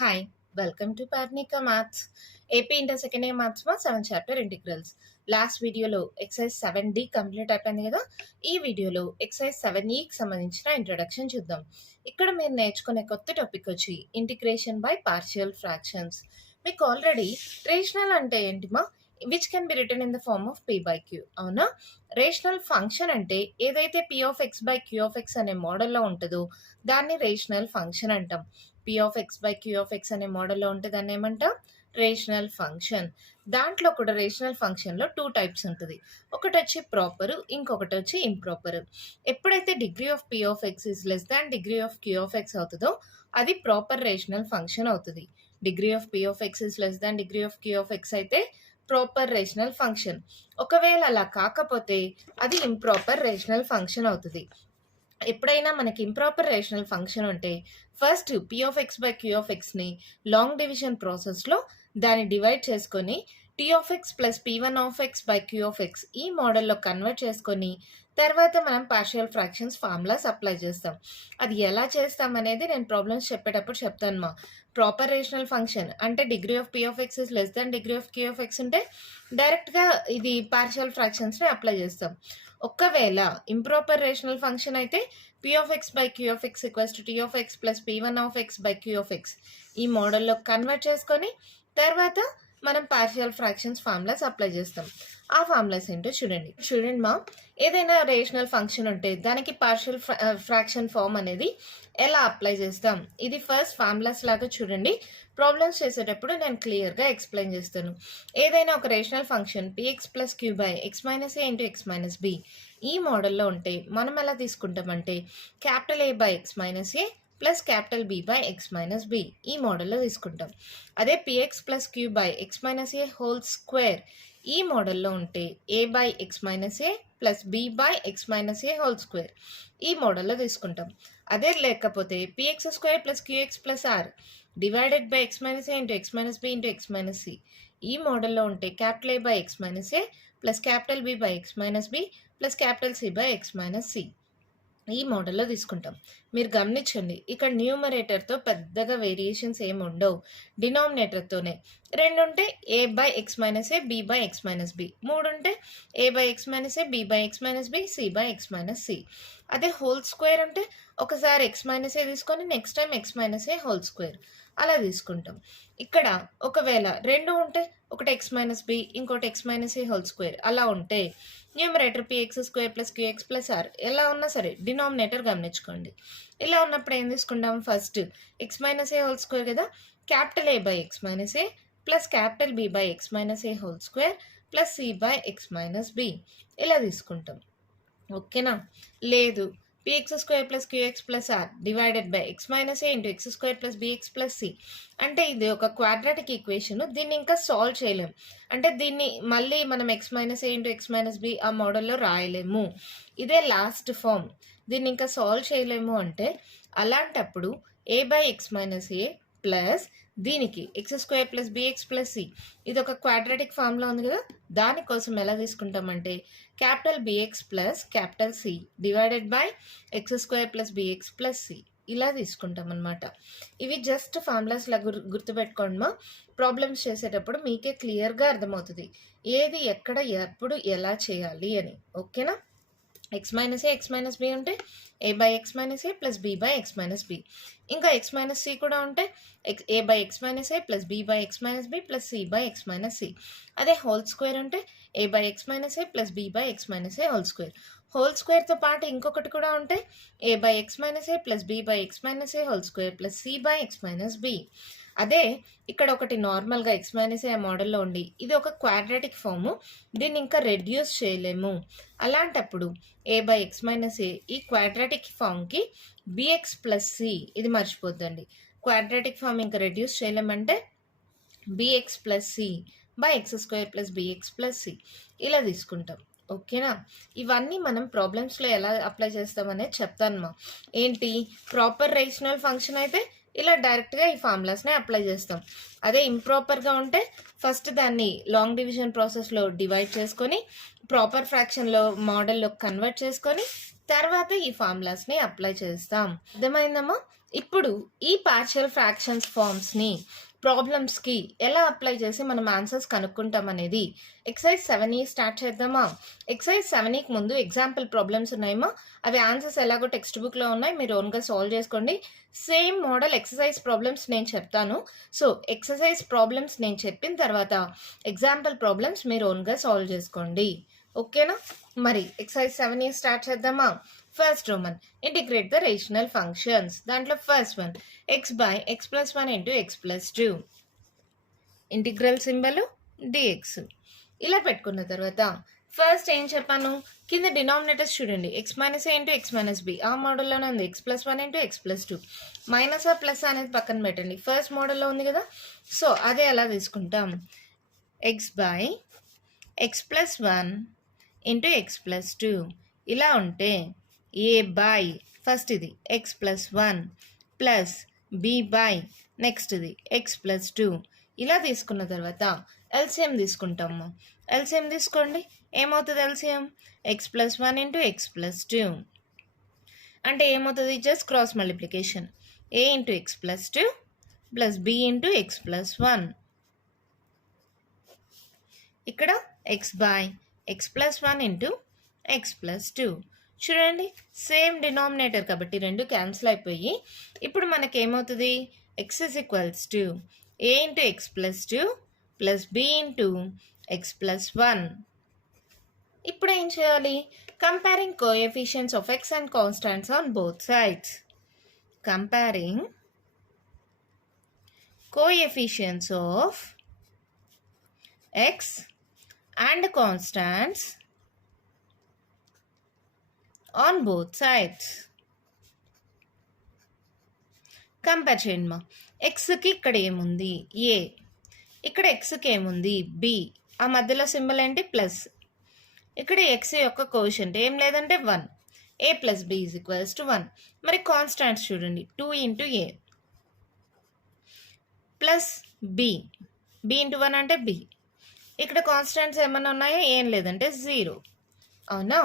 Hi welcome to Parnika maths AP inter second year మ్యాథ్స్లో 7 chapter integrals. Last వీడియోలో exercise 7D complete అయిపోయింది కదా. ఈ వీడియోలో ఎక్సైజ్ 7Eకి సంబంధించిన ఇంట్రొడక్షన్ చూద్దాం. ఇక్కడ మీరు నేర్చుకునే కొత్త టాపిక్ వచ్చి ఇంటిగ్రేషన్ బై పార్షియల్ ఫ్రాక్షన్స్. మీకు ఆల్రెడీ రేషనల్ అంటే ఏంటిమా, which can be written in the form of P by Q. అవునా? రేషనల్ ఫంక్షన్ అంటే ఏదైతే P of x by Q of x అనే మోడల్లో ఉంటుందో దాన్ని రేషనల్ ఫంక్షన్ అంటాం. P of x by Q of x అనే మోడల్లో ఉంటే దాన్ని ఏమంటాం? Rational function. దాంట్లో కూడా రేషనల్ ఫంక్షన్లో 2 టైప్స్ ఉంటుంది. ఒకటి వచ్చి ప్రాపర్, ఇంకొకటి వచ్చి ఇంప్రాపర్. ఎప్పుడైతే degree of P of x is less than degree of Q of x అవుతుందో అది ప్రాపర్ రేషనల్ ఫంక్షన్ అవుతుంది. Degree of P of x is less than degree of Q of x అయితే proper rational function. ఒకవేళ అలా కాకపోతే అది improper rational function అవుతుంది. ఎప్పుడైనా మనకి ఇంప్రాపర్ రేషనల్ ఫంక్షన్ ఉంటే first P of x by Q of xని లాంగ్ డివిజన్ ప్రాసెస్లో దాన్ని డివైడ్ చేసుకొని T of x plus P1 of x by Q of x ఈ మోడల్లో కన్వర్ట్ చేసుకొని తర్వాత మనం పార్షియల్ ఫ్రాక్షన్స్ ఫార్ములాస్ అప్లై చేస్తాం. అది ఎలా చేస్తాం అనేది నేను ప్రాబ్లమ్స్ చెప్పేటప్పుడు చెప్తాను మా. ప్రాపర్ రేషనల్ ఫంక్షన్ అంటే degree of P of x is less than degree of Q of x ఉంటే డైరెక్ట్గా ఇది పార్షియల్ ఫ్రాక్షన్స్ని అప్లై చేస్తాం. ఒకవేళ ఇంప్రాపర్ రేషనల్ ఫంక్షన్ అయితే P of x by Q of x equals to T of x plus P1 of x by Q of x ఈ మోడల్లో convert చేసుకొని తర్వాత మనం పార్షియల్ ఫ్రాక్షన్స్ ఫార్ములాస్ అప్లై చేస్తాం. ఆ ఫార్ములాస్ ఏంటో చూడండి మా. ఏదైనా రేషనల్ ఫంక్షన్ ఉంటే దానికి పార్షియల్ ఫ్రాక్షన్ ఫార్మ్ అనేది ఎలా అప్లై చేస్తాం, ఇది ఫస్ట్ ఫార్ములాస్ లాగా చూడండి. ప్రాబ్లమ్స్ చేసేటప్పుడు నేను క్లియర్గా ఎక్స్ప్లెయిన్ చేస్తాను. ఏదైనా ఒక rational function px plus Q by X minus A into X minus B ఈ మోడల్లో ఉంటే మనం ఎలా తీసుకుంటామంటే capital A by X minus A plus capital B by X minus B ఈ మోడల్లో తీసుకుంటాం. అదే px plus Q by X minus A whole square ఈ మోడల్లో ఉంటే A by X minus A plus B by X minus A whole square ఈ మోడల్లో తీసుకుంటాం. అదే లేకపోతే px square plus qx plus R divided by X minus A into X minus B into X minus C ఈ మోడల్లో ఉంటే capital A by X minus A plus capital B by X minus B plus capital C by X minus C ఈ మోడల్లో తీసుకుంటాం. మీరు గమనించండి, ఇక్కడ న్యూమరేటర్తో పెద్దగా వేరియేషన్స్ ఏమి ఉండవు. డినామినేటర్తోనే రెండు ఉంటే A by X minus A B by X minus B, మూడు ఉంటే A by X minus A B by X minus B C by X minus C. అదే హోల్ స్క్వేర్ అంటే ఒకసారి ఎక్స్ మైనస్ ఏ తీసుకొని next time X minus A whole square అలా తీసుకుంటాం. ఇక్కడ ఒకవేళ రెండు ఉంటే ఒకటి ఎక్స్ మైనస్ బి ఇంకోటి X minus A whole square అలా ఉంటే numerator px square plus qx plus are ఎలా ఉన్నా సరే డినామినేటర్ గమనించుకోండి. ఇలా ఉన్నప్పుడు ఏం తీసుకుంటాం, first X minus A whole square కదా, capital A by X minus A plus capital B by X minus A whole square plus C by X minus B ఇలా తీసుకుంటాం. ఓకేనా? లేదు px square plus qx plus R divided by X minus A into X square plus bx plus C అంటే ఇది ఒక quadratic equation. దీన్ని ఇంకా solve చేయలేం అంటే దీన్ని మళ్ళీ మనం X minus A into X minus B ఆ మోడల్లో రాయలేము. ఇదే లాస్ట్ ఫామ్, దీన్ని ఇంకా సాల్వ్ చేయలేము అంటే అలాంటప్పుడు A by X minus A plus దీనికి X square plus B X plus C ఇది ఒక క్వాడ్రాటిక్ ఫామ్లో ఉంది కదా, దానికోసం ఎలా తీసుకుంటామంటే capital B X plus capital C divided by X square plus B X plus C ఇలా తీసుకుంటాం అనమాట. ఇవి జస్ట్ ఫార్ములాస్లా గుర్తుపెట్టుకోండి మా. ప్రాబ్లమ్స్ చేసేటప్పుడు మీకే క్లియర్గా అర్థమవుతుంది ఏది ఎక్కడ ఎప్పుడు ఎలా చేయాలి అని. ఓకేనా? X minus A X minus B ఉంటే A by X minus A plus B by X minus B, ఇంకా ఎక్స్ మైనస్ సి కూడా ఉంటే A by X minus A plus B by X minus B plus C by X minus C. అదే whole square ఉంటే A by X minus A plus B by X minus A whole square. Whole స్క్వేర్తో పాటు ఇంకొకటి కూడా ఉంటే A by X minus A plus B by X minus A whole square plus C by X minus B. అదే ఇక్కడ ఒకటి నార్మల్గా X minus ఏ మోడల్లో ఉండి ఇది ఒక క్వాడ్రాటిక్ ఫాము, దీన్ని ఇంకా రెడ్యూస్ చేయలేము. అలాంటప్పుడు A by X minus A ఈ క్వాడ్రాటిక్ ఫామ్కి బిఎక్స్ ప్లస్ సి ఇది మర్చిపోద్దండి. క్వాడ్రాటిక్ ఫామ్ ఇంకా రెడ్యూస్ చేయలేమంటే B X plus C by X square plus B X plus C ఇలా తీసుకుంటాం. ఓకేనా? ఇవన్నీ మనం ప్రాబ్లమ్స్లో ఎలా అప్లై చేస్తామనేది చెప్తాను మా. ఏంటి, ప్రాపర్ రేషనల్ ఫంక్షన్ అయితే ఇలా డైరెక్ట్గా ఈ ఫార్ములాస్ని అప్లై చేస్తాం. అదే ఇంప్రాపర్గా ఉంటే ఫస్ట్ దాన్ని లాంగ్ డివిజన్ ప్రాసెస్లో డివైడ్ చేసుకొని ప్రాపర్ ఫ్రాక్షన్లో మోడల్లో కన్వర్ట్ చేసుకొని తర్వాత ఈ ఫార్ములాస్ని అప్లై చేస్తాం. అర్థమైందమ్మా? ఇప్పుడు ఈ పార్షియల్ ఫ్రాక్షన్స్ ఫార్మ్స్ని ప్రాబ్లమ్స్కి ఎలా అప్లై చేసి మనం ఆన్సర్స్ కనుక్కుంటాం అనేది ఎక్సైజ్ 7E స్టార్ట్ చేద్దామా. ఎక్సైజ్ 7Eకి ముందు ఎగ్జాంపుల్ ప్రాబ్లమ్స్ ఉన్నాయేమో అవి ఆన్సర్స్ ఎలాగో టెక్స్ట్ బుక్లో ఉన్నాయి, మీరు ఓన్గా సాల్వ్ చేసుకోండి. సేమ్ మోడల్ ఎక్సర్సైజ్ ప్రాబ్లమ్స్ నేను చెప్తాను. సో ఎక్సర్సైజ్ ప్రాబ్లమ్స్ నేను చెప్పిన తర్వాత ఎగ్జాంపుల్ ప్రాబ్లమ్స్ మీరు ఓన్గా సాల్వ్ చేసుకోండి. ఓకేనా? మరి ఎక్సర్సైజ్ 7E స్టార్ట్ చేద్దామా. First roman, integrate the rational functions. దాంట్లో first one x by x plus 1 into x plus 2. ఇంటిగ్రల్ సింబల్ dx. ఇలా పెట్టుకున్న తర్వాత ఫస్ట్ ఏం చెప్పాను, కింద డినామినేటర్స్ చూడండి, x minus a into x minus b ఆ మోడల్లోనే ఉంది, x plus 1 into x plus 2. Minus ఆ ప్లస్ అనేది పక్కన పెట్టండి, ఫస్ట్ మోడల్లో ఉంది కదా. సో అదే ఎలా తీసుకుంటాం, x by x plus 1 into x plus 2. ఇలా ఉంటే a by ఫస్ట్ ఇది x plus 1 plus b by next ఇది x plus 2. ఇలా తీసుకున్న తర్వాత ఎల్సిఎం తీసుకుంటాము. ఎల్సిఎం తీసుకోండి, ఏమవుతుంది LCM, x plus 1 into x plus 2 అంటే ఏమవుతుంది, just cross multiplication, a into x plus 2 plus b into x plus 1. ఇక్కడ x by x plus 1 into x plus 2. చూడండి సేమ్ డినామినేటర్ కాబట్టి రెండు క్యాన్సిల్ అయిపోయి ఇప్పుడు మనకేమవుతుంది, x is equals to a into x plus 2 plus b into x plus 1. ఇప్పుడు ఏం చేయాలి, comparing coefficients of x and constants on both sides. Comparing coefficients of x and constants on both sides. Compare చేయండి మా. ఎక్స్కి ఇక్కడ ఏముంది ఏ, ఇక్కడ ఎక్స్కి ఏముంది B, ఆ మధ్యలో సింబల్ ఏంటి ప్లస్. ఇక్కడ ఎక్స్ యొక్క కోషంట్ ఏం లేదంటే 1, A plus B is equals to 1. మరి కాన్స్టాంట్స్ చూడండి 2 into A plus B, B into 1 అంటే బి. ఇక్కడ కాన్స్టాంట్స్ ఏమైనా ఉన్నాయో, ఏం లేదంటే 0. అవునా,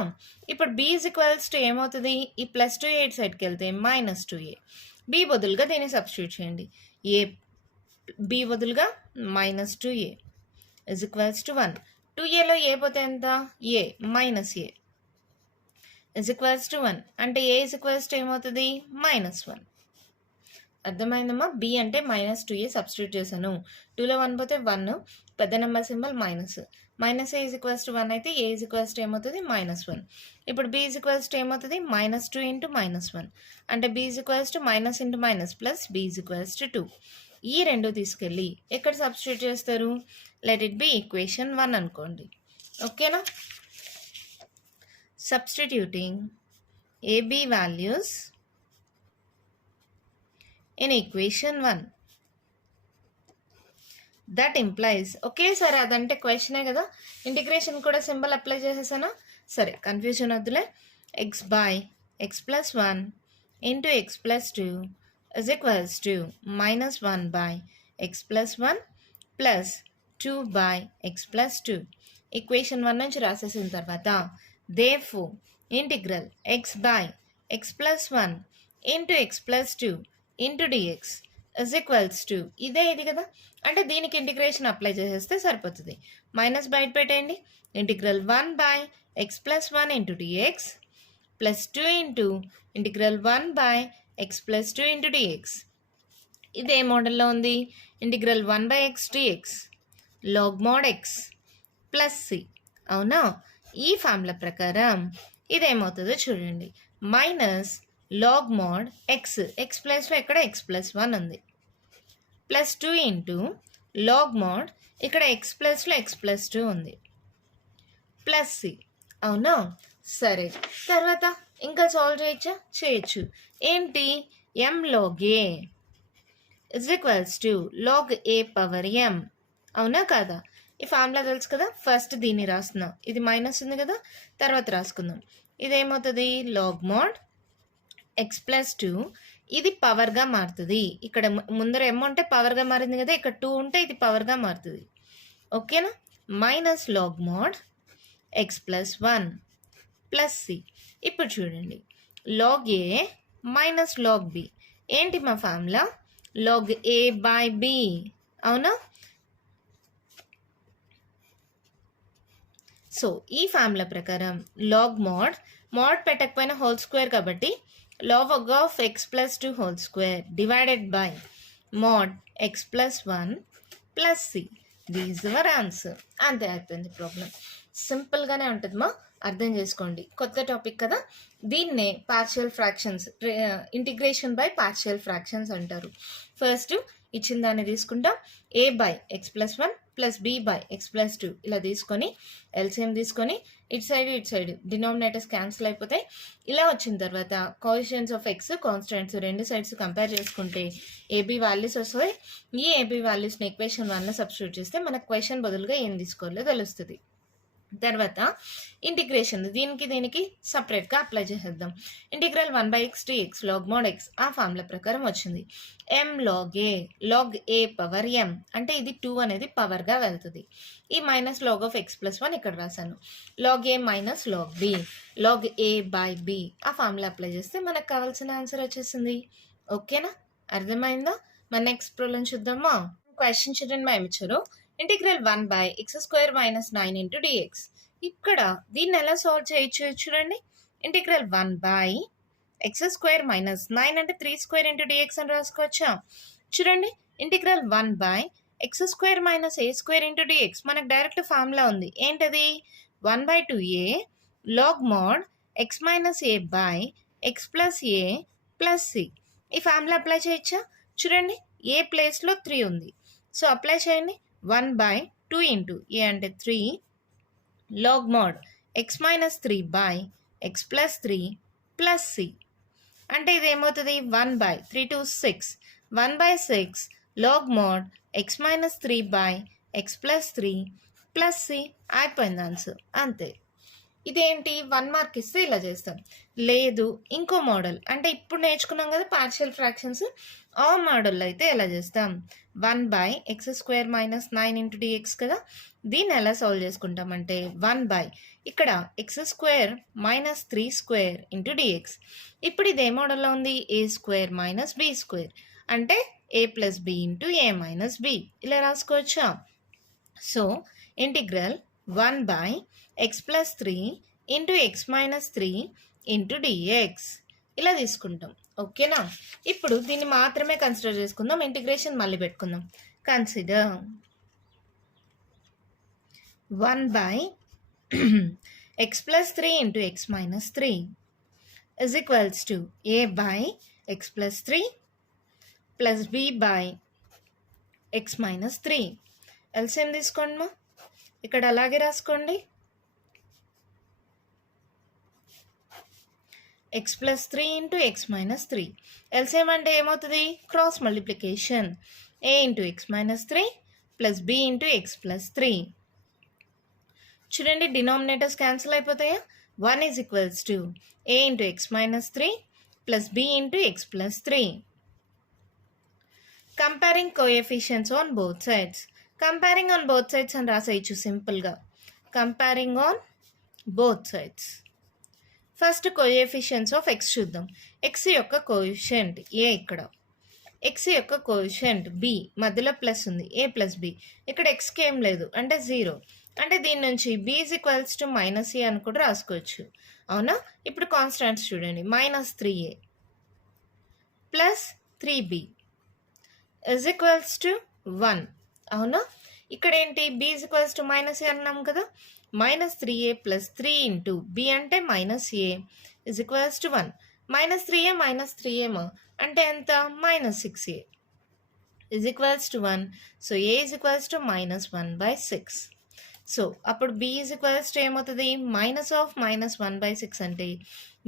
ఇప్పుడు b ఈజ్ ఈక్వల్స్ టు ఏమవుతుంది, ఈ ప్లస్ 2 8 సైడ్కి వెళ్తే మైనస్ 2a. b బదులుగా దీన్ని సబ్స్టిట్యూట్ చేయండి, ఏ b బదులుగా minus 2a is equals to 1. 2aలో ఏ పోతే ఎంత, A minus A is equals to 1 అంటే ఏ ఈజ్ ఈక్వల్స్ టు ఏమవుతుంది, మైనస్ 1. అర్థమైందమ్మా, బి అంటే మైనస్ 2a సబ్స్టిట్యూట్ చేశాను, 2లో 1 పోతే 1, పెద్ద number symbol minus, minus A is equals to 1 అయితే ఏ ఈజ్ ఈక్వల్స్ టు ఏమవుతుంది, మైనస్ 1. ఇప్పుడు బి ఈజ్ ఈక్వల్స్ టు ఏమవుతుంది, మైనస్ 2 ఇంటూ మైనస్ 1 అంటే B is equals to minus into minus plus B is equals to 2. ఈ రెండు తీసుకెళ్ళి ఎక్కడ substitute చేస్తారు, లెట్ ఇట్ బి ఈక్వేషన్ 1 అనుకోండి. ఓకేనా, substituting a b values in equation 1. That implies, ఒకేసారి అదంటే క్వశ్చనే కదా, ఇంటిగ్రేషన్ కూడా సింబల్ అప్లై చేసేసానా, సరే కన్ఫ్యూజన్ వద్దులే. x by x plus 1 into x plus 2 is equals to minus 1 by x plus 1 plus 2 by x plus 2. Equation 1 నుంచి రాసేసిన తర్వాత therefore integral x by x plus 1 into x plus 2 into dx is equals to ఇదే ఇది కదా, అంటే దీనికి integration apply చేసేస్తే సరిపోతుంది. మైనస్ బయట పెట్టేయండి, integral 1 by X plus 1 into dx plus 2 into integral 1 by X plus 2 into dx. ఇదే మోడల్లో ఉంది, integral 1 by x dx log mod x plus c. అవునా, ఈ ఫార్ములా ప్రకారం ఇదేమవుతుందో చూడండి, minus log mod x, x ప్లస్లో ఇక్కడ ఎక్స్ ప్లస్ 1 ఉంది, ప్లస్ 2 ఇంటూ లాగ్ మోడ్ ఇక్కడ ఎక్స్ ప్లస్లో ఎక్స్ ప్లస్ 2 ఉంది ప్లస్ సి. అవునా, సరే తర్వాత ఇంకా సాల్వ్ చేయొచ్చా, చేయొచ్చు. ఏంటి, M log A is equals to log A power M. అవునా కాదా, ఈ ఫార్ములా తెలుసు కదా, ఫస్ట్ దీన్ని రాస్తున్నాం, ఇది మైనస్ ఉంది కదా, తర్వాత రాసుకుందాం. ఇదేమవుతుంది, లాగ్ మోడ్ ఎక్స్ ప్లస్ 2, ఇది పవర్గా మారుతుంది. ఇక్కడ ముందర ఎమ్ ఉంటే పవర్గా మారింది కదా, ఇక్కడ 2 ఉంటే ఇది పవర్గా మారుతుంది. ఓకేనా, minus log mod x plus 1 plus c. ఇప్పుడు చూడండి, log a minus log b ఏంటి మా formula? log a by b. అవునా? సో ఈ ఫార్ములా ప్రకారం లాగ్ మోడ్ పెట్టకపోయినా హోల్ స్క్వేర్ కాబట్టి log of x plus 2 whole square divided by mod x plus 1 plus c. These our answer. అంతే అయిపోయింది problem. సింపుల్గానే ఉంటుంది మా, అర్థం చేసుకోండి. కొత్త టాపిక్ కదా, దీన్నే partial fractions, integration by partial fractions అంటారు. ఫస్ట్ ఇచ్చిన దాన్ని తీసుకుంటాం, A by X plus 1 plus B by X plus 2 ఇలా తీసుకొని ఎల్సిఎం తీసుకొని ఇటు సైడ్ డినామినేటర్స్ క్యాన్సిల్ అయిపోతాయి. ఇలా వచ్చిన తర్వాత కోఎఫిషియెంట్స్ ఆఫ్ ఎక్స్ కాన్స్టెంట్స్ రెండు సైడ్స్ కంపేర్ చేసుకుంటే ఏబీ వాల్యూస్ వస్తాయి. ఈ ఏబీ వాల్యూస్ని ఈక్వేషన్ 1లో సబ్స్టిట్యూట్ చేస్తే మనకు క్వశ్చన్ బదులుగా ఏం తీసుకోవాలో తెలుస్తుంది. తర్వాత ఇంటిగ్రేషన్ దీనికి సపరేట్గా అప్లై చేసేద్దాం. Integral 1/x to x log mod x ఆ ఫార్ములా ప్రకారం వచ్చింది. m log a power m అంటే ఇది 2 అనేది పవర్గా వెళ్తుంది. ఈ minus log of x plus 1 ఇక్కడ రాశాను. log a minus log b log a by b ఆ ఫార్ములా అప్లై చేస్తే మనకు కావాల్సిన ఆన్సర్ వచ్చేసింది. ఓకేనా, అర్థమైందా? మన నెక్స్ట్ ప్రాబ్లం చూద్దామా. క్వశ్చన్ చూడండి, మా ఇచ్చారు integral 1/x² minus 9 into dx. ఇక్కడ దీన్ని ఎలా సాల్వ్ చేయొచ్చు చూడండి. ఇంటిగ్రల్ 1/x² మైనస్ 9 అంటే 3² into dx అని రాసుకోవచ్చా? చూడండి, integral 1/x² minus a² into dx మనకు డైరెక్ట్ ఫార్ములా ఉంది. ఏంటది? 1/2a log mod x minus a by x plus a plus c. ఈ ఫార్ములా అప్లై చేయొచ్చా? చూడండి, ఏ ప్లేస్లో 3 ఉంది, సో అప్లై చేయండి. 1/2 into a అంటే 3 log mod x minus 3 by x plus 3 plus c అంటే ఇది ఏమవుతుంది? 1/3 to 6 1/6 log mod x minus 3 by x plus 3 plus c అయిపోయింది ఆన్సర్. అంతే. ఇదేంటి 1 మార్క్ ఇస్తే ఇలా చేస్తాం. లేదు ఇంకో మోడల్ అంటే ఇప్పుడు నేర్చుకున్నాం కదా పార్షియల్ ఫ్రాక్షన్స్, ఆ మోడల్లో అయితే ఎలా చేస్తాం? 1/x² మైనస్ 9 into dx కదా, దీన్ని ఎలా సాల్వ్ చేసుకుంటామంటే 1/ ఇక్కడ x² మైనస్ 3² into dx. ఇప్పుడు ఇది ఏ మోడల్లో ఉంది? a² మైనస్ b² అంటే a plus b into a minus b ఇలా రాసుకోవచ్చా? So integral 1/x plus 3 into x minus 3 into dx ఇలా తీసుకుంటాం. ఓకేనా, ఇప్పుడు దీన్ని మాత్రమే కన్సిడర్ చేసుకుందాం. ఇంటిగ్రేషన్ మళ్ళీ పెట్టుకుందాం. Consider 1/x plus 3 into x minus 3 is equals to a by x plus 3 plus b by x minus 3. LCM తీసుకోండి మా, ఇక్కడ అలాగే రాసుకోండి. x plus 3 into x minus 3. LCM అంటే ఏమవుతుంది? Cross multiplication. a into x minus 3 plus b into x plus 3. చూడండి, denominators cancel అయిపోతాయా? 1 is equals to a into x minus 3 plus b into x plus 3. Comparing coefficients on both sides. Comparing on both sides అని రాసేయచ్చు సింపుల్గా. Comparing on both sides. First coefficients of X చూద్దాం. X యొక్క coefficient ఏ, ఇక్కడ X యొక్క coefficient B, మధ్యలో plus ఉంది, ఏ plus B. ఇక్కడ ఎక్స్కి ఏం లేదు అంటే 0, అంటే దీని నుంచి B is equals to minus A అని కూడా రాసుకోవచ్చు. అవునా, ఇప్పుడు కాన్స్టాంట్స్ చూడండి. Minus 3a plus 3b is equals to 1. అవునా, ఇక్కడ ఏంటి? B is equals to minus A అన్నాం కదా. Minus 3a plus 3 into B అంటే minus A is equals to 1. Minus 3a minus 3m అంటే ఎంత? Minus 6a is equals to 1. So A is equals to minus 1/6. So అప్పుడు B is equals to ఏమవుతుంది? Minus of minus 1/6 అంటే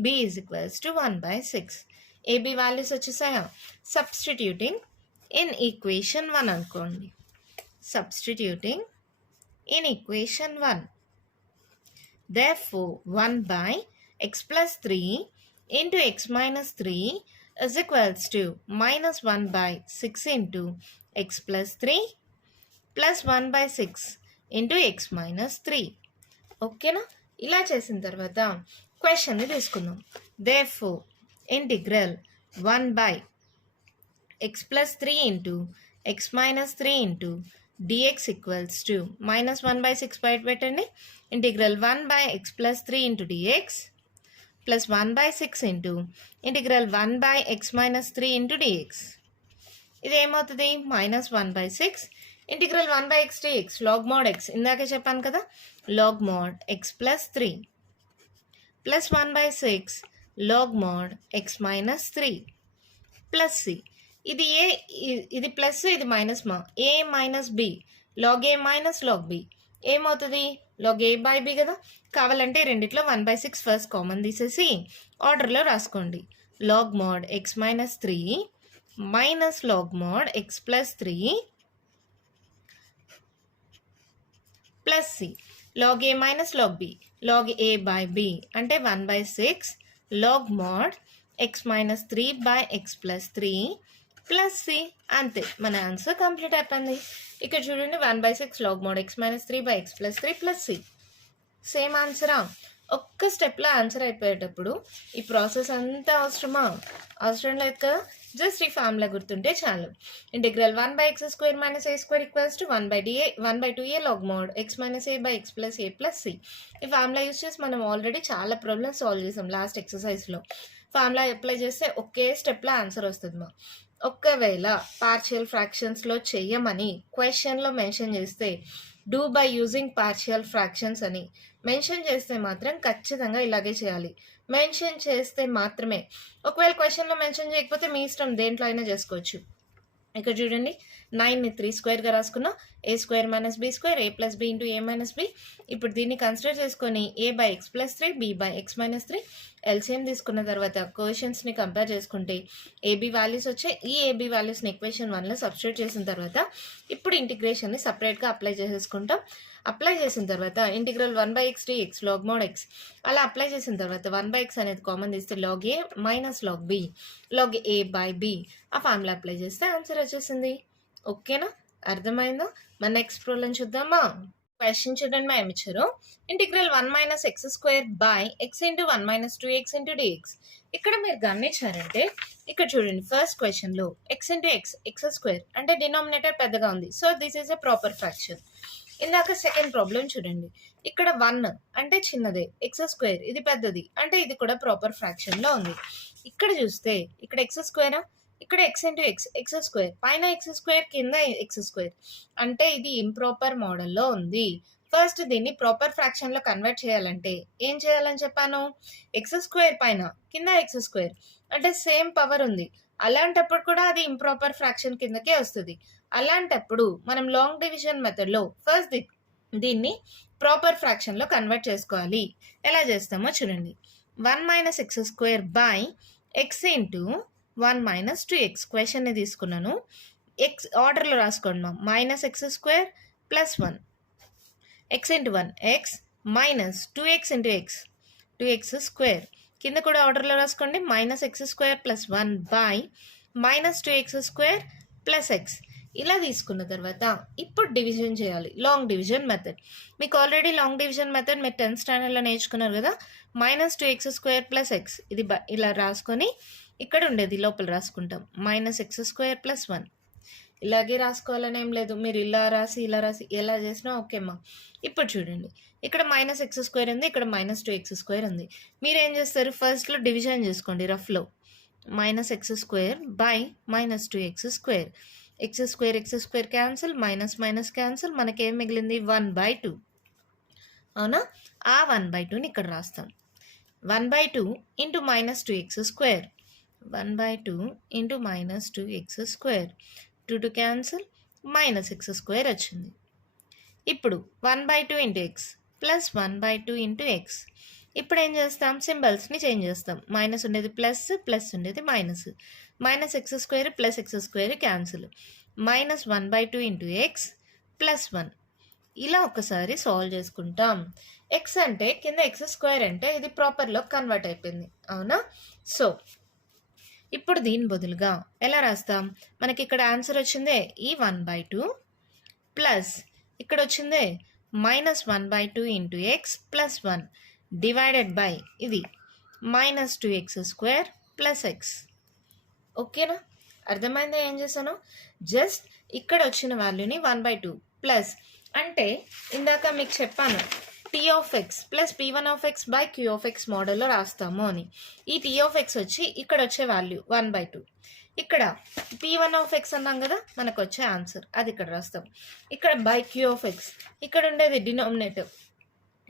B is equals to 1/6. A B values వచ్చేసాయా? Substituting in equation 1 అనుకోండి. Substituting in equation 1. Therefore 1/x plus 3 into x minus 3 is equals to minus 1/6 into x plus 3 plus 1/6 into x minus 3. ఓకేనా, ఇలా చేసిన తర్వాత క్వశ్చన్ని తీసుకుందాం. Therefore integral 1/x x plus 3 into x minus 3 into dx equals to minus 1 by 6 బయట పెట్టండి. Integral 1 by x plus 3 into dx plus 1 by 6 into integral 1 by x minus 3 into dx. ఇది ఏమవుతుంది? Minus 1 by 6 integral 1 by x dx log mod x ఇందాకే చెప్పాను కదా, log mod x plus 3 plus 1 by 6 log mod x minus 3 plus c. ఇది ఏ, ఇది plus, ఇది minus మా a minus b log a minus log b ఏమవుతుంది? log a by b కదా. కావాలంటే రెండిట్లో 1 by 6 ఫస్ట్ కామన్ తీసేసి ఆర్డర్లో రాసుకోండి. log mod x minus 3 minus log mod x plus 3 plus c. log a minus log b log a by b అంటే 1 by 6 log mod x minus 3 by x plus 3 plus c. అంతే, మన answer complete అయిపోయింది. ఇక్కడ చూడండి 1 by 6 log mod x minus 3 by x plus 3 plus c. Same ఆన్సరా? ఒక్క స్టెప్లో answer అయిపోయేటప్పుడు ఈ process అంతా అవసరమా? అవసరం లేదు కదా. జస్ట్ ఈ ఫార్ములా గుర్తుంటే చాలు. Integral 1 by x square minus a square equals to 1 by 2a log mod x minus a by x plus a plus c. ఈ ఫార్ములా యూజ్ చేసి మనం ఆల్రెడీ చాలా ప్రాబ్లమ్స్ సాల్వ్ చేసాం లాస్ట్ ఎక్సర్సైజ్లో. ఫార్ములా అప్లై చేస్తే ఒకే స్టెప్లో answer వస్తుంది మా. ఒక్కవేళ partial ఫ్రాక్షన్స్లో చెయ్యమని క్వశ్చన్లో మెన్షన్ చేస్తే do by using partial fractions అని మెన్షన్ చేస్తే మాత్రం ఖచ్చితంగా ఇలాగే చేయాలి. మెన్షన్ చేస్తే మాత్రమే. ఒకవేళ క్వశ్చన్లో మెన్షన్ చేయకపోతే మీ ఇష్టం, దేంట్లో అయినా చేసుకోవచ్చు. ఇక్కడ చూడండి 9ని 3 స్క్వేర్గా రాసుకున్నాం. A square minus B square A plus B into A minus B. ఇప్పుడు దీన్ని కన్సిడర్ చేసుకొని A by X plus 3 B by X minus 3 LCM తీసుకున్న తర్వాత కోఎఫిషియెంట్స్ని కంపేర్ చేసుకుంటే ఏబీ వాల్యూస్ వచ్చాయి. ఈ ఏబీ వాల్యూస్ని ఈక్వేషన్ 1లో సబ్స్టిట్యూట్ చేసిన తర్వాత ఇప్పుడు ఇంటిగ్రేషన్ని సపరేట్గా అప్లై చేసేసుకుంటాం. అప్లై చేసిన తర్వాత integral 1 by x dx log mod x అలా అప్లై చేసిన తర్వాత 1 by x అనేది కామన్ తీస్తే log a minus log b log a by b ఆ ఫార్ములా అప్లై చేస్తే ఆన్సర్ వచ్చేసింది. ఓకేనా? అర్థమైందా? మన నెక్స్ట్ ప్రాబ్లం చూద్దామా? క్వశ్చన్ చూడండి, మా ఏమిచ్చారు. Integral 1 minus x square by x into 1 minus 2x into dx. ఇక్కడ మీరు గమనించారంటే ఇక్కడ చూడండి ఫస్ట్ క్వశ్చన్లో x into x స్క్వేర్ అంటే డినామినేటర్ పెద్దగా ఉంది, so this is a proper fraction. ఇందాక సెకండ్ ప్రాబ్లం చూడండి, ఇక్కడ 1 అంటే చిన్నదే, ఎక్స్ స్క్వేర్ ఇది పెద్దది అంటే ఇది కూడా ప్రాపర్ ఫ్రాక్షన్లో ఉంది. ఇక్కడ చూస్తే ఇక్కడ ఎక్స్ స్క్వేరా, ఇక్కడ ఎక్స్ ఇంటూ ఎక్స్ స్క్వేర్, పైన ఎక్స్ స్క్వేర్ కింద ఎక్స్ స్క్వేర్ అంటే ఇది ఇంప్రాపర్ మోడల్లో ఉంది. ఫస్ట్ దీన్ని ప్రాపర్ ఫ్రాక్షన్లో కన్వర్ట్ చేయాలంటే ఏం చేయాలని చెప్పాను? ఎక్స్ స్క్వేర్ పైన కింద ఎక్స్ స్క్వేర్ అంటే సేమ్ పవర్ ఉంది, అలాంటప్పుడు కూడా అది ఇంప్రాపర్ ఫ్రాక్షన్ కిందకే వస్తుంది. అలాంటప్పుడు మనం లాంగ్ డివిజన్ మెథడ్లో ఫస్ట్ దీన్ని ప్రాపర్ ఫ్రాక్షన్లో కన్వర్ట్ చేసుకోవాలి. ఎలా చేస్తామో చూడండి. 1 minus x square by x into 1 minus 2x క్వశ్చన్ని తీసుకున్నాను. ఎక్స్ ఆర్డర్లో రాసుకోండి మా. Minus X square plus 1 x into 1 x minus 2x into x 2x square కింద కూడా ఆర్డర్లో రాసుకోండి. Minus X square plus 1 by minus 2x square plus X. ఇలా తీసుకున్న తర్వాత ఇప్పుడు డివిజన్ చేయాలి, లాంగ్ డివిజన్ మెథడ్. మీకు ఆల్రెడీ లాంగ్ డివిజన్ మెథడ్ మీరు 10th స్టాండర్డ్లో నేర్చుకున్నారు కదా. Minus 2x square plus X ఇది ఇలా రాసుకొని ఇక్కడ ఉండేది లోపల రాసుకుంటాం. మైనస్ ఎక్స్ స్క్వేర్ ప్లస్ 1 ఇలాగే రాసుకోవాలని ఏం లేదు, మీరు ఇలా రాసి ఎలా చేసినా ఓకేమ్మా. ఇప్పుడు చూడండి ఇక్కడ మైనస్ ఎక్స్ స్క్వేర్ ఉంది, ఇక్కడ మైనస్ 2x స్క్వేర్ ఉంది. మీరు ఏం చేస్తారు? ఫస్ట్లో డివిజన్ చేసుకోండి రఫ్లో. Minus X square by minus 2x square, X square cancel, minus minus cancel, మనకేం మిగిలింది 1/2. అవునా? ఆ 1/2ని ఇక్కడ రాస్తాం. 1/2 into minus 2x square, 1/2 into minus 2x square, 2 cancel, minus X square వచ్చింది. ఇప్పుడు 1/2 into X plus 1/2 into X. ఇప్పుడు ఏం చేస్తాం? సింబల్స్ని చేంజ్ చేస్తాం. మైనస్ ఉండేది ప్లస్, ప్లస్ ఉండేది minus. Minus X square plus X square cancel, minus 1/2 into X plus 1. ఇలా ఒకసారి సాల్వ్ చేసుకుంటాం. ఎక్స్ అంటే కింద ఎక్స్ స్క్వేర్ అంటే ఇది ప్రాపర్లో కన్వర్ట్ అయిపోయింది. అవునా? సో ఇప్పుడు దీని బదులుగా ఎలా రాస్తాం? మనకి ఇక్కడ ఆన్సర్ వచ్చిందే ఈ 1/2 ప్లస్ ఇక్కడ వచ్చిందే minus 1/2 into X plus 1 divided by ఇది minus 2x square plus X. ఓకేనా? అర్థమైందా ఏం చేశాను? జస్ట్ ఇక్కడ వచ్చిన వాల్యూని 1/2 ప్లస్ అంటే ఇందాక మీకు చెప్పాను t of x plus p1 of x by q of x మోడల్లో రాస్తాము అని. ఈ టీ ఆఫ్ ఎక్స్ వచ్చి ఇక్కడ వచ్చే వాల్యూ 1/2, ఇక్కడ p1 ఆఫ్ ఎక్స్ అన్నాం కదా, మనకు వచ్చే ఆన్సర్ అది ఇక్కడ రాస్తాం. ఇక్కడ బై క్యూ ఆఫ్ ఎక్స్, ఇక్కడ ఉండేది డినామినేటర్,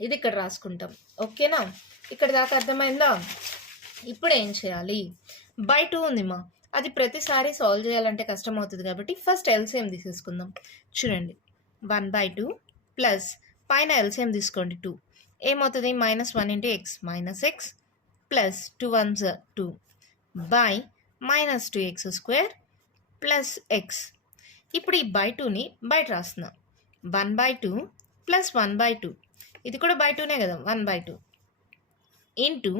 ఇది ఇక్కడ రాసుకుంటాం. ఓకేనా? ఇక్కడ దాకా అర్థమైందా? ఇప్పుడు ఏం చేయాలి? బై 2 ఉంది మా, అది ప్రతిసారి సాల్వ్ చేయాలంటే కష్టం అవుతుంది కాబట్టి ఫస్ట్ ఎల్సిఎం తీసేసుకుందాం. చూడండి 1/2 ప్లస్ పైన ఎల్సిఎం తీసుకోండి 2, ఏమవుతుంది? -1 into X minus X plus 2 1s 2 by -2x² plus X. ఇప్పుడు ఈ బై 2ని బయట రాస్తున్నాం. 1/2 ప్లస్ 1/2, ఇది కూడా బై 2నే కదా, 1/2 into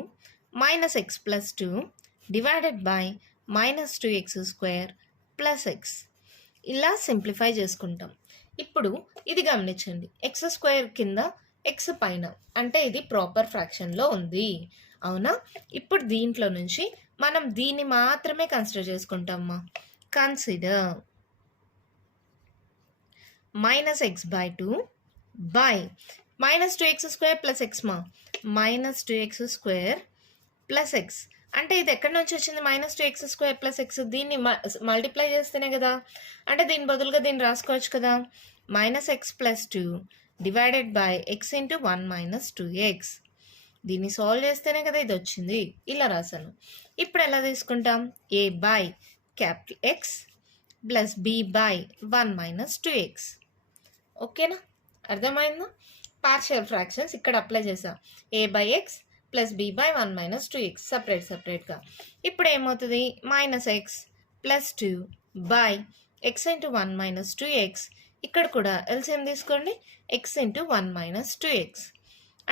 -x plus 2 divided by -2x² plus X. ఇలా సింప్లిఫై చేసుకుంటాం. ఇప్పుడు ఇది గమనించండి, x² కింద ఎక్స్ పైన, అంటే ఇది ప్రాపర్ ఫ్రాక్షన్లో ఉంది, అవునా? ఇప్పుడు దీంట్లో నుంచి మనం దీన్ని మాత్రమే కన్సిడర్ చేసుకుంటామమ్మా. Consider -x/2 by -2x² plus X మా, -2x² ప్లస్ ఎక్స్. అంటే ఇది ఎక్కడి నుంచి వచ్చింది? -2x² plus X. దీన్ని మల్టిప్లై చేస్తేనే కదా, అంటే దీని బదులుగా దీన్ని రాసుకోవచ్చు కదా, -x plus 2 divided by x into 1 - 2x. దీన్ని సాల్వ్ చేస్తేనే కదా ఇది వచ్చింది, ఇలా రాశాను. ఇప్పుడు ఎలా తీసుకుంటాం? a by capital X plus b by 1 - 2x. ఓకేనా? అర్థమైందా? పార్షియల్ ఫ్రాక్షన్స్ ఇక్కడ అప్లై చేసా, a by X plus b by 1 - 2x సపరేట్గా. ఇప్పుడు ఏమవుతుంది? -x plus 2 by x into 1 - 2x. ఇక్కడ కూడా ఎల్సిఎం తీసుకోండి, x ఇంటూ 1 - 2x,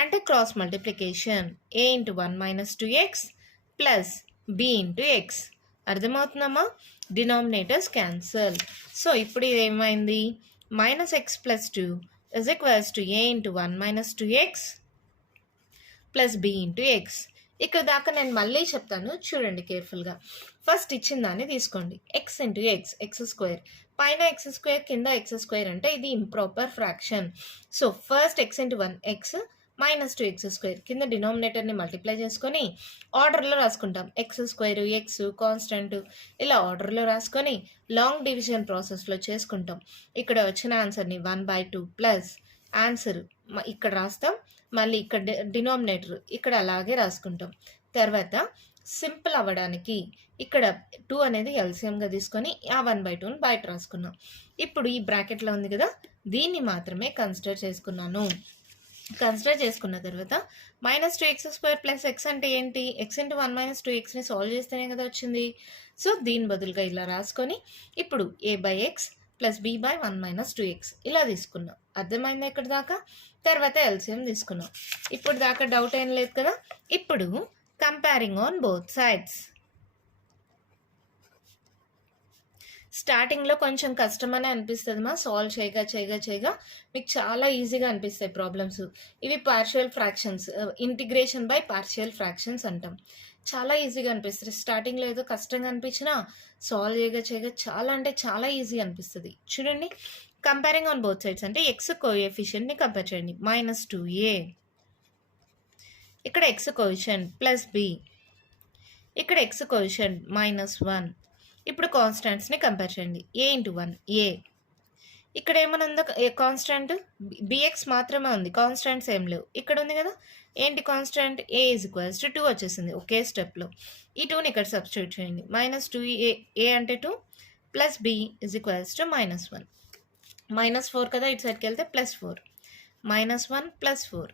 అంటే cross multiplication a into 1 - 2x plus b into X. అర్థమవుతుందమ్మా? Denominators cancel. సో ఇప్పుడు ఇది ఏమైంది? -x plus 2 is equals to a into 1 - 2x plus b into X. ఇక్కడ దాకా నేను మళ్ళీ చెప్తాను, చూడండి కేర్ఫుల్గా. ఫస్ట్ ఇచ్చిన దాన్ని తీసుకోండి, x ఇంటూ ఎక్స్, x², పైన x² కింద x² అంటే ఇది improper fraction. So first x into 1 x -2x² కింద డినామినేటర్ని మల్టిప్లై చేసుకొని ఆర్డర్లో రాసుకుంటాం. x², x కాన్స్టెంట్, ఇలా ఆర్డర్లో రాసుకొని లాంగ్ డివిజన్ ప్రాసెస్లో చేసుకుంటాం. ఇక్కడ వచ్చిన ఆన్సర్ని 1/2 ప్లస్ ఆన్సర్ ఇక్కడ రాస్తాం, మళ్ళీ ఇక్కడ డినామినేటర్ ఇక్కడ అలాగే రాసుకుంటాం. తర్వాత సింపుల్ అవ్వడానికి ఇక్కడ 2 అనేది ఎల్సిఎంగా తీసుకొని ఆ 1/2ని బయట రాసుకున్నాం. ఇప్పుడు ఈ బ్రాకెట్లో ఉంది కదా, దీన్ని మాత్రమే కన్సిడర్ చేసుకున్నాను. కన్సిడర్ చేసుకున్న తర్వాత -2x² ప్లస్ ఎక్స్ అంటే ఏంటి? x ఇంటూ 1 - 2xని సాల్వ్ చేస్తేనే కదా వచ్చింది. సో దీని బదులుగా ఇలా రాసుకొని ఇప్పుడు a by X plus b by 1 - 2x ఇలా తీసుకున్నాం. అర్థమైందా ఇక్కడ దాకా? తర్వాత ఎల్సిఎం తీసుకున్నాం. ఇప్పుడు దాకా డౌట్ ఏం లేదు కదా. ఇప్పుడు కంపేరింగ్ ఆన్ బోత్ సైడ్స్. స్టార్టింగ్లో కొంచెం కష్టమనే అనిపిస్తుంది మా, సాల్వ్ చేయగా మీకు చాలా ఈజీగా అనిపిస్తాయి ప్రాబ్లమ్స్. ఇవి partial fractions, integration by partial fractions అంటాం. చాలా ఈజీగా అనిపిస్తుంది. స్టార్టింగ్లో ఏదో కష్టంగా అనిపించినా సాల్వ్ చేయగా చాలా అంటే చాలా ఈజీ అనిపిస్తుంది. చూడండి, కంపేరింగ్ ఆన్ బోత్ సైడ్స్ అంటే ఎక్స్ కోఎఫిషియెంట్ని కంపేర్ చేయండి. -2a, ఇక్కడ ఎక్స్ కోఎఫిషియెంట్ ప్లస్ b, ఇక్కడ ఎక్స్ కోఎఫిషియెంట్ -1. ఇప్పుడు కాన్స్టాంట్స్ని కంపేర్ చేయండి. a ఇంటూ 1 a, ఇక్కడ ఏమైనా ఉందా కాన్స్టాంట్? bx మాత్రమే ఉంది, కాన్స్టాంట్స్ ఏం లేవు. ఇక్కడ ఉంది కదా, ఏంటి constant? a is equals to 2 వచ్చేసింది ఒకే స్టెప్లో. ఈ 2ని ఇక్కడ సబ్స్టిట్యూట్ చేయండి. -2a అంటే 2 plus b is equals to -1. -4 కదా, ఇటు సైడ్కి వెళ్తే +4, -1 +4.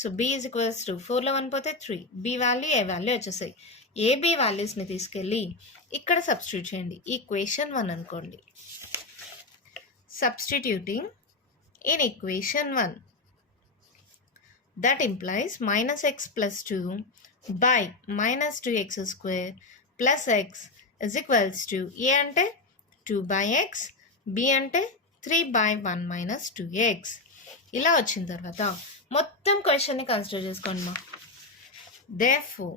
So b is equals to 4లో 1 పోతే 3, b వాల్యూ a వాల్యూ వచ్చేసాయి. ab వాల్యూస్ని తీసుకెళ్ళి ఇక్కడ సబ్స్టిట్యూట్ చేయండి. ఈక్వేషన్ 1 అనుకోండి. Substituting in equation 1, that implies -x plus 2 by -2x² plus x is equals to a అంటే 2 by x, b అంటే 3 by 1 - 2x. ఇలా వచ్చిన తర్వాత మొత్తం క్వశ్చన్ని కన్సిడర్ చేసుకోండి మా. therefore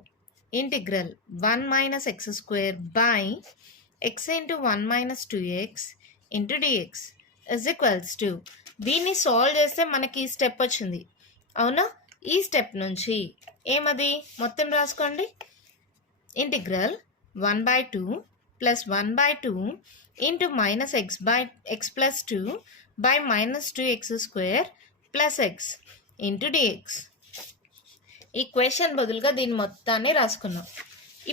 integral 1 - x² by x into 1 minus 2x into dx is equals to, దీన్ని సాల్వ్ చేస్తే మనకి ఈ స్టెప్ వచ్చింది అవునా. ఈ స్టెప్ నుంచి ఏమది మొత్తం రాసుకోండి. Integral 1/2 plus 1/2 into minus x plus 2 by minus 2x square plus x into dx. ఈ క్వశ్చన్ బదులుగా దీన్ని మొత్తాన్ని రాసుకున్నాం.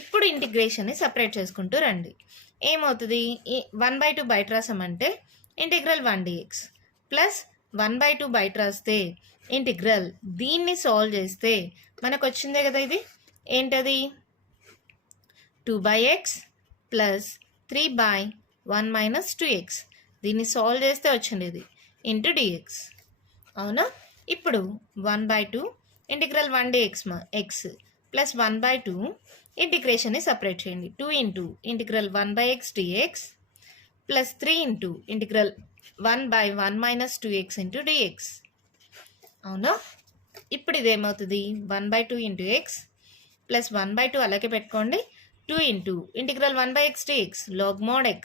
ఇప్పుడు ఇంటిగ్రేషన్ని సపరేట్ చేసుకుంటూ రండి. ఏమవుతుంది, 1/2 బయట రాసామంటే ఇంటిగ్రల్ 1 dx ప్లస్ 1/2 బయట రాస్తే ఇంటిగ్రల్, దీన్ని సాల్వ్ చేస్తే మనకు వచ్చిందే కదా ఇది ఏంటది 2/x ప్లస్ 3/1 minus 2x. దీన్ని సాల్వ్ చేస్తే వచ్చింది ఇది ఇంటూ dx అవునా. ఇప్పుడు 1/2 ఇంటిగ్రల్ 1 dx x ప్లస్ 1/2 ఇంటిగ్రేషన్ని సపరేట్ చేయండి. 2 into integral 1/x dx plus 3 into integral 1/1 minus 2x into dx అవునా. ఇప్పుడు ఇదేమవుతుంది 1/2 ఇంటూ ఎక్స్ ప్లస్ 1/2 అలాగే పెట్టుకోండి. 2 into integral 1/x dx log mod x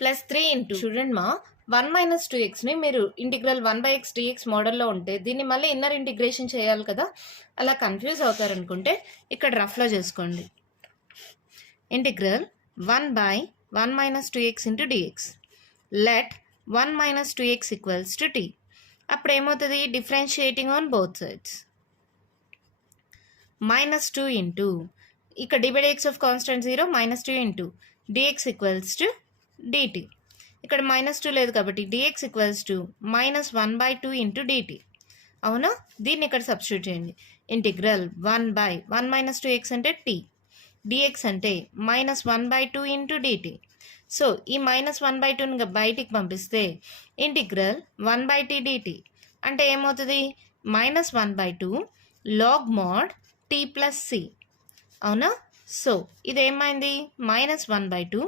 plus 3 into, చూడండి మా 1 minus 2xని మీరు ఇంటిగ్రల్ 1/x dx మోడల్లో ఉంటే దీన్ని మళ్ళీ ఇన్నర్ ఇంటిగ్రేషన్ చేయాలి కదా, అలా కన్ఫ్యూజ్ అవుతారనుకుంటే ఇక్కడ రఫ్లో చేసుకోండి. Integral 1/1 minus 2x into dx let 1 minus 2x equals to t. అప్పుడు ఏమవుతుంది, differentiating on both sides -2 into, ఇక్కడ dy dx of constant 0 -2 into dx equals to dt. ఇక్కడ -2 లేదు కాబట్టి dx equals to -1/2 into dt అవునా. దీన్ని ఇక్కడ సబ్స్టిట్యూట్ చేయండి. ఇంటిగ్రల్ 1/1 minus 2x అంటే t, dx అంటే -1/2 ఇంటూ dt. సో ఈ -1/2ని బయటికి పంపిస్తే ఇంటిగ్రల్ 1/t dt అంటే ఏమవుతుంది -1/2 log mod t plus c అవునా. సో ఇదేమైంది -1/2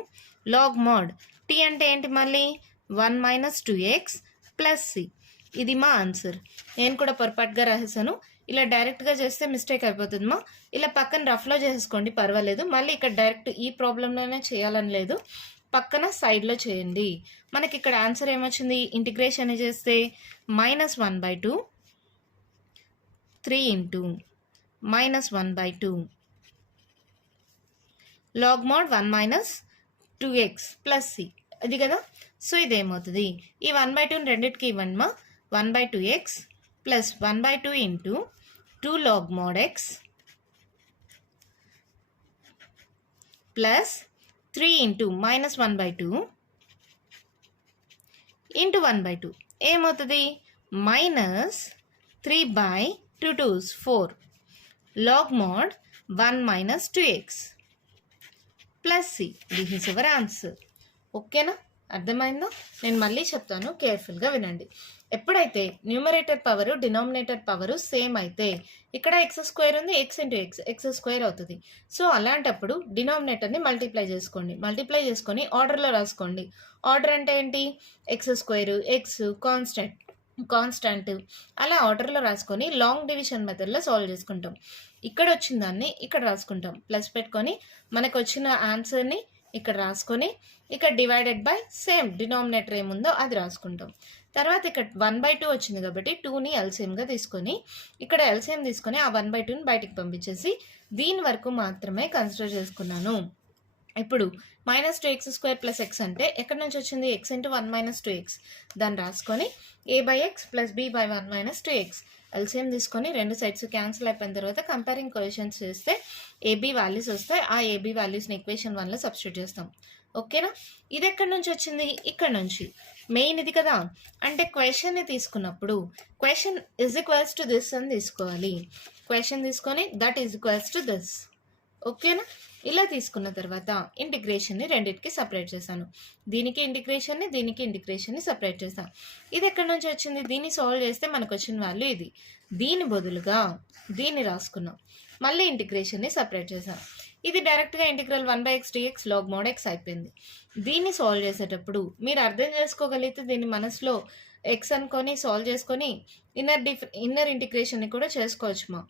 log mod t అంటే ఏంటి మళ్ళీ 1 minus 2x ప్లస్ c. ఇది మా ఆన్సర్. నేను కూడా పొరపాటుగా రాసేసాను, ఇలా డైరెక్ట్గా చేస్తే మిస్టేక్ అయిపోతుంది మా. ఇలా పక్కన రఫ్లో చేసుకోండి పర్వాలేదు, మళ్ళీ ఇక్కడ డైరెక్ట్ ఈ ప్రాబ్లంలోనే చేయాలని లేదు, పక్కన సైడ్లో చేయండి. మనకి ఇక్కడ ఆన్సర్ ఏమొచ్చింది, ఇంటిగ్రేషన్ చేస్తే -1/2 3 into -1/2 log mod 1 minus 2x plus c ఇది కదా. సో ఇదేమవుతుంది, ఈ 1/2ని రెండింటికి ఇవ్వండి మా. 1/2x plus 1/2 into 2 log mod x plus 3 into -1/2 into 1/2 ఏమవుతుంది -3/2 2s 4 log mod 1 minus 2x plus c. This is our answer. ఓకేనా, అర్థమైందా? నేను మళ్ళీ చెప్తాను, కేర్ఫుల్గా వినండి. ఎప్పుడైతే numerator power denominator power same అయితే ఇక్కడ x² ఉంది, x ఇంటూ x స్క్వేర్ అవుతుంది. సో అలాంటప్పుడు డినామినేటర్ని మల్టిప్లై చేసుకోండి. మల్టిప్లై చేసుకొని ఆర్డర్లో రాసుకోండి. ఆర్డర్ అంటే ఏంటి, x² x కాన్స్టెంట్ అలా ఆర్డర్లో రాసుకొని లాంగ్ డివిజన్ మెథడ్లో సాల్వ్ చేసుకుంటాం. ఇక్కడ వచ్చిన దాన్ని ఇక్కడ రాసుకుంటాం, ప్లస్ పెట్టుకొని మనకు వచ్చిన ఆన్సర్ని ఇక్కడ రాసుకొని ఇక్కడ డివైడెడ్ బై సేమ్ డినామినేటర్ ఏముందో అది రాసుకుంటాం. తర్వాత ఇక్కడ 1/2 వచ్చింది కాబట్టి 2ని ఎల్సిఎంగా తీసుకొని ఇక్కడ ఎల్సిఎం తీసుకొని ఆ 1/2ని బయటికి పంపించేసి దీని వరకు మాత్రమే కన్సిడర్ చేసుకున్నాను. ఇప్పుడు -2x² ప్లస్ x అంటే ఎక్కడి నుంచి వచ్చింది, x ఇంటూ 1 minus 2x. దాన్ని రాసుకొని a/x plus b/1 minus 2x LCM తీసుకొని రెండు సైడ్స్ క్యాన్సిల్ అయిపోయిన తర్వాత కంపేరింగ్ కోఎఫిషియెంట్స్ చేస్తే ఏబీ వాల్యూస్ వస్తాయి. ఆ ఏబీ వాల్యూస్ని ఈక్వేషన్ 1లో సబ్స్టిట్యూట్ చేస్తాం. ఓకేనా, ఇది ఎక్కడి నుంచి వచ్చింది, ఇక్కడ నుంచి. మెయిన్ ఇది కదా, అంటే క్వశ్చన్ని తీసుకున్నప్పుడు question is equals to this అని తీసుకోవాలి. క్వశ్చన్ తీసుకొని that is equals to this. ఓకేనా, ఇలా తీసుకున్న తర్వాత ఇంటిగ్రేషన్ని రెండింటికి సపరేట్ చేశాను. దీనికి ఇంటిగ్రేషన్ని సపరేట్ చేశాను. ఇది ఎక్కడి నుంచి వచ్చింది, దీన్ని సాల్వ్ చేస్తే మనకు వచ్చిన వాల్యూ ఇది. దీని బదులుగా దీన్ని రాసుకున్నాం, మళ్ళీ ఇంటిగ్రేషన్ని సపరేట్ చేశాను. ఇది డైరెక్ట్గా integral 1/x dx log mod x అయిపోయింది. దీన్ని సాల్వ్ చేసేటప్పుడు మీరు అర్థం చేసుకోగలిగితే దీన్ని మనసులో x అనుకొని సాల్వ్ చేసుకొని ఇన్నర్ ఇంటిగ్రేషన్ని కూడా చేసుకోవచ్చు మా.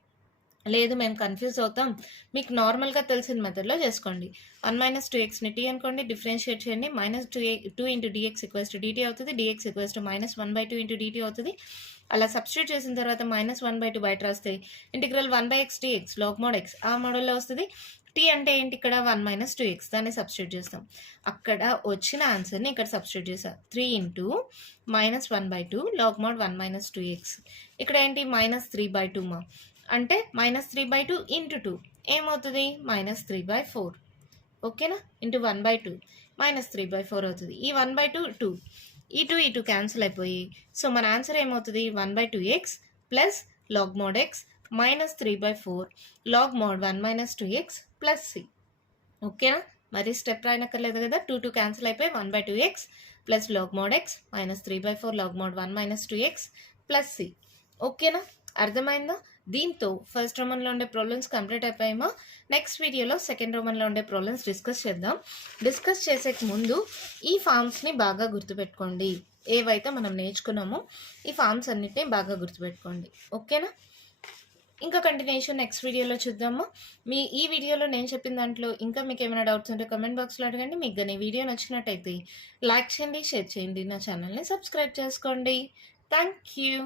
లేదు మేము కన్‌ఫ్యూజ్ అవుతాం. మీకు నార్మల్‌గా తెలిసిన మెథడ్‌లో చేసుకోండి. 1 - 2xని t అనుకోండి. డిఫరెన్షియేట్ చేయండి. -2 into dx equals to dt అవుతది. dx equals to -1/2 into dt అవుతది. అలా సబ్స్టిట్యూట్ చేసిన తర్వాత -1/2 బయట రాస్తే integral 1/x dx log mod x ఆ మోడల్‌లో వస్తది. t అంటే ఏంటి ఇక్కడ 1 - 2x దాన్ని సబ్స్టిట్యూట్ చేస్తాం. అక్కడ వచ్చిన ఆన్సర్‌ని ఇక్కడ సబ్స్టిట్యూట్ చేశా. 3 ఇంటూ -1/2 లాగ్ మోడ్ 1 - 2x ఇక్కడ ఏంటి -3/2 అంటే -3/2 ఇంటూ 2 ఏమవుతుంది -3/4 ఓకేనా ఇంటూ 1/2 -3/4 అవుతుంది. ఈ 1/2 2 ఈ 2 ఈ 2 క్యాన్సిల్ అయిపోయి సో మన ఆన్సర్ ఏమవుతుంది 1/2x plus log mod x -3/4 log mod 1 - 2x plus c ఓకేనా మరి స్టెప్ రాయనక్కర్లేదు కదా 2 2 క్యాన్సిల్ అయిపోయి 1/2x plus log mod x -3/4 log mod 1 - 2x plus c ఓకేనా అర్థమైందా దీంతో ఫస్ట్ రోమన్లో ఉండే ప్రాబ్లమ్స్ కంప్లీట్ అయిపోయామా నెక్స్ట్ వీడియోలో సెకండ్ రోమన్లో ఉండే ప్రాబ్లమ్స్ డిస్కస్ చేద్దాం. డిస్కస్ చేసే ముందు ఈ ఫామ్స్ని బాగా గుర్తుపెట్టుకోండి. ఏవైతే మనం నేర్చుకున్నామో ఈ ఫామ్స్ అన్నిటిని బాగా గుర్తుపెట్టుకోండి. ఓకేనా ఇంకా కంటిన్యూషన్ నెక్స్ట్ వీడియోలో చూద్దాము. ఈ వీడియోలో నేను చెప్పిన దాంట్లో ఇంకా మీకు ఏమైనా డౌట్స్ ఉంటే కామెంట్ బాక్స్లో అడగండి. మీకు కానీ వీడియో నచ్చినట్టయితే లైక్ చేయండి, షేర్ చేయండి, నా ఛానల్ని సబ్స్క్రైబ్ చేసుకోండి. Thank you.